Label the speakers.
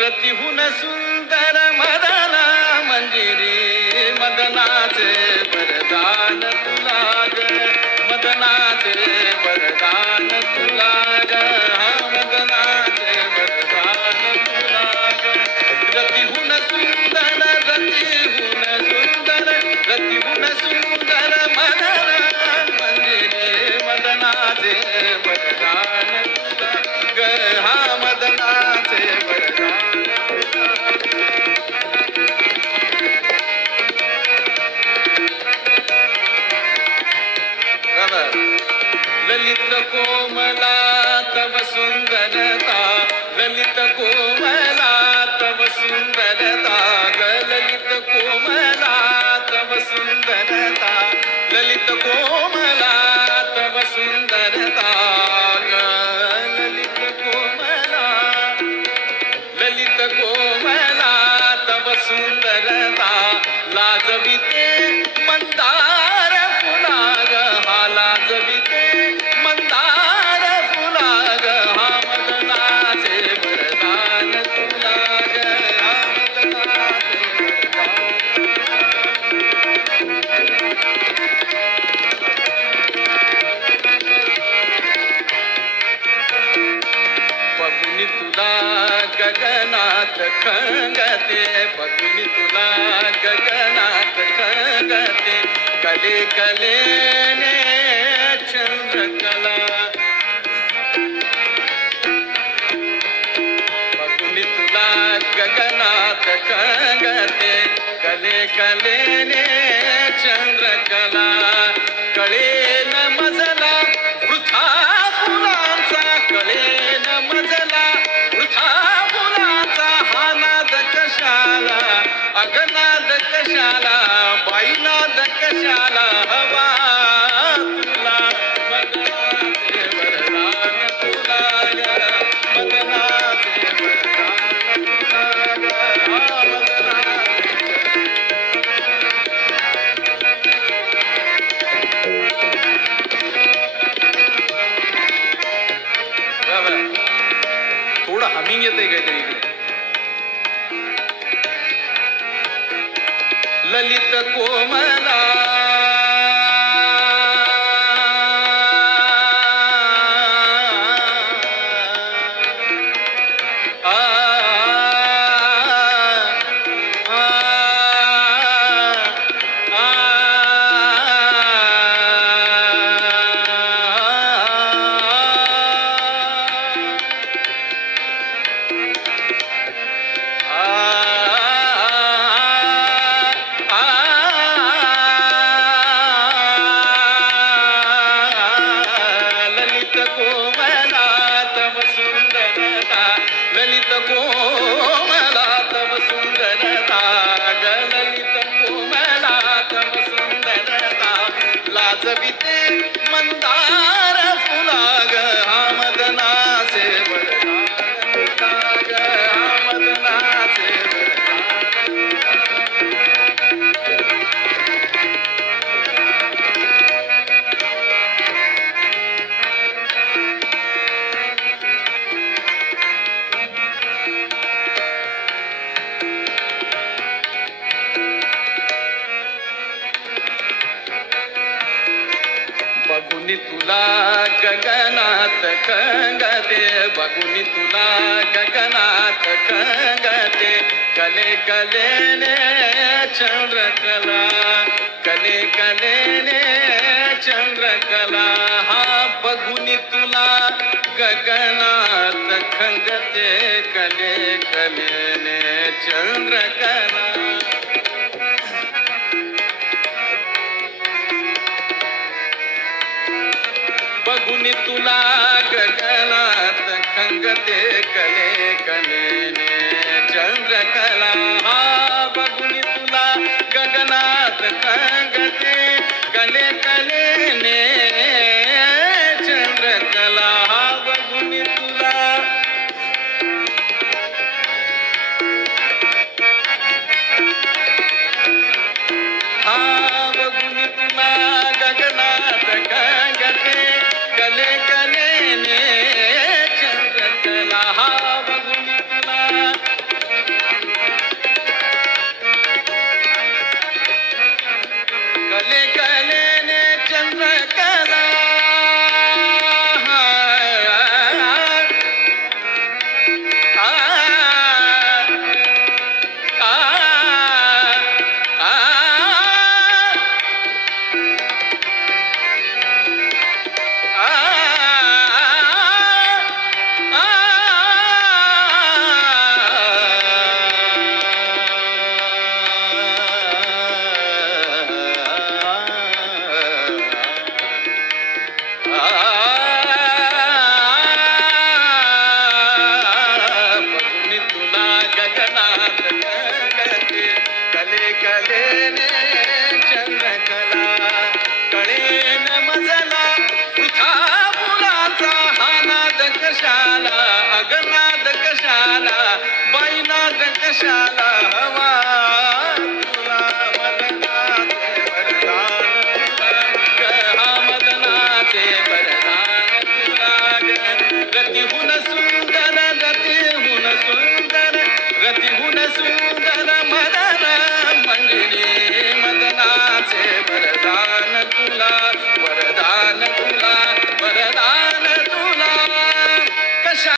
Speaker 1: रतीहून सुंदर मदना मंजिरी मदनाचे वरदान तुला ग. मदनाचे वरदान तुला ललित कोमला तव सुन्दरता ललित कोमला कले कलेने चंद्रकला. बघुनी तुला गगनात खंगते कले कलेने चंद्रकला. कळे न मजला वृथा फुलांचा. कळेन मजला वृथा फुलांचा. हा नाद कशाला? अगनाद हमिंग येते काहीतरी इकडे. ललित कोमला बघुनी तुला गगनात कंगते बघुनी तुला गगनात खंगते. कले कलेने चंद्रकला कले कलेने चंद्रकला. हा बघुनी तुला गगनात खंगते कले कलेने चंद्रकला. तुला गगनात खंगते कले कलेने কশালা